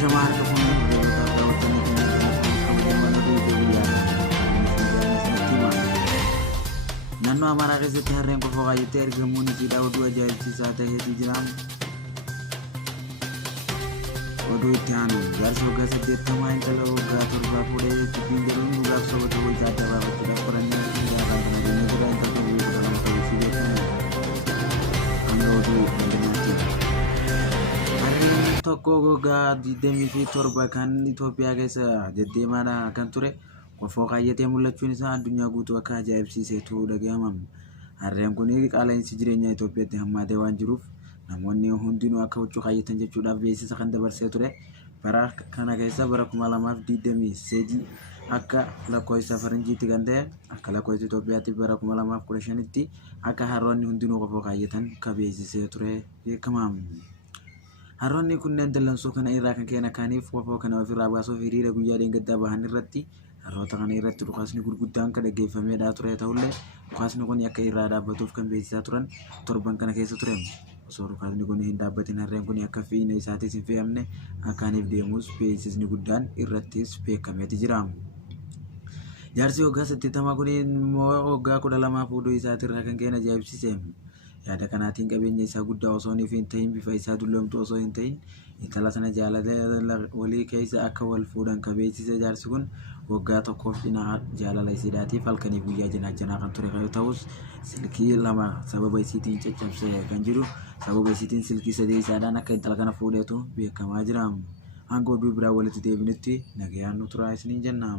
Ashamaa harka fuudhee biqiloota daawwatanii kan kabajaman oduu naannoo Amaaraa keessatti harreen qofoo qaayyatee argamuun ishiidha oduu ajaa'ibsiisaa ta'eetu jira. Oduu itti aanu jaarsa waggaa 80 intala waggaa 7 fuudhee ittiin jiruun dhugaaf soba ta'uu isaa adda baafachuudhaaf qorannaa gaafaan kana deemee jira. Intala torbii 12 ta'uu isii beekamu hanga oduu dandeenyaatti. Harreen tokko waggaa 27 kan Itoophiyaa keessa deddeemaa kan ture qofoo qaayyatee mul'achuun isaa addunyaa guutuu akka ajaa'ibsiisetu dhaga'ama. Harreen kun qaala'insi jireenyaa Itoophiyaatti hammaatee waan jiruuf namoonni hundinuu akka huccuu qaayyatan jechuudhaaf beeksisa kan dabarsee ture. Bara kana keessa bara 2023 akka lakkoofsa faranjiitti kan ta'e akka lakkoofsa Itoophiyaatti bara 2015tti akka harroonni hundinuu qofoo qaayyatan kan beeksisee ture beekama. Harroonni kunneen dallansuu kana irraa kan ka'e kaaniif qofoo kana ofirraa baasuuf hiriira guyyaa dheengaddaa bahan irratti harroota kana irratti dhukaasni gurguddaan kan dhaggeeffameedha ture ta'ullee dhukaasni kun akka irraa dhaabbatuuf kan beeksisaa turan torban kana keessa ture. Osoo dhukaasni kun hin dhaabbatin harreen kun akka fiina isaatis hin fe'amne akkaaniif deemus beeksisni guddaan irrattis beekameeti jira. Jaarsi waggaa 80 kun immoo waggaa 12 fuudhuu isaatirraa kan ka'e ajaa'ibsiise. Yaada kanaatiin qabeenya isaa guddaa osoo hin ta'in bifa isaa dulloomtu osoo hin ta'in intala sana jaalala walii keessa akka wal fuudhan kan beeksise. Jaarsi kun waggaa tokkoof cinaa jaalala isiidhaatiif halkanii guyyaa janaa kan ture yoo ta'us silkii 2 sababa isiitiin caccabsee kan jiru. Sababa isiitiin silkii 3 isaadhaan akka intala kana fuudheetu beekamaa jira. Hanga oduu biraa walitti deebinutti nagayaan nu turaa isiniin jenna.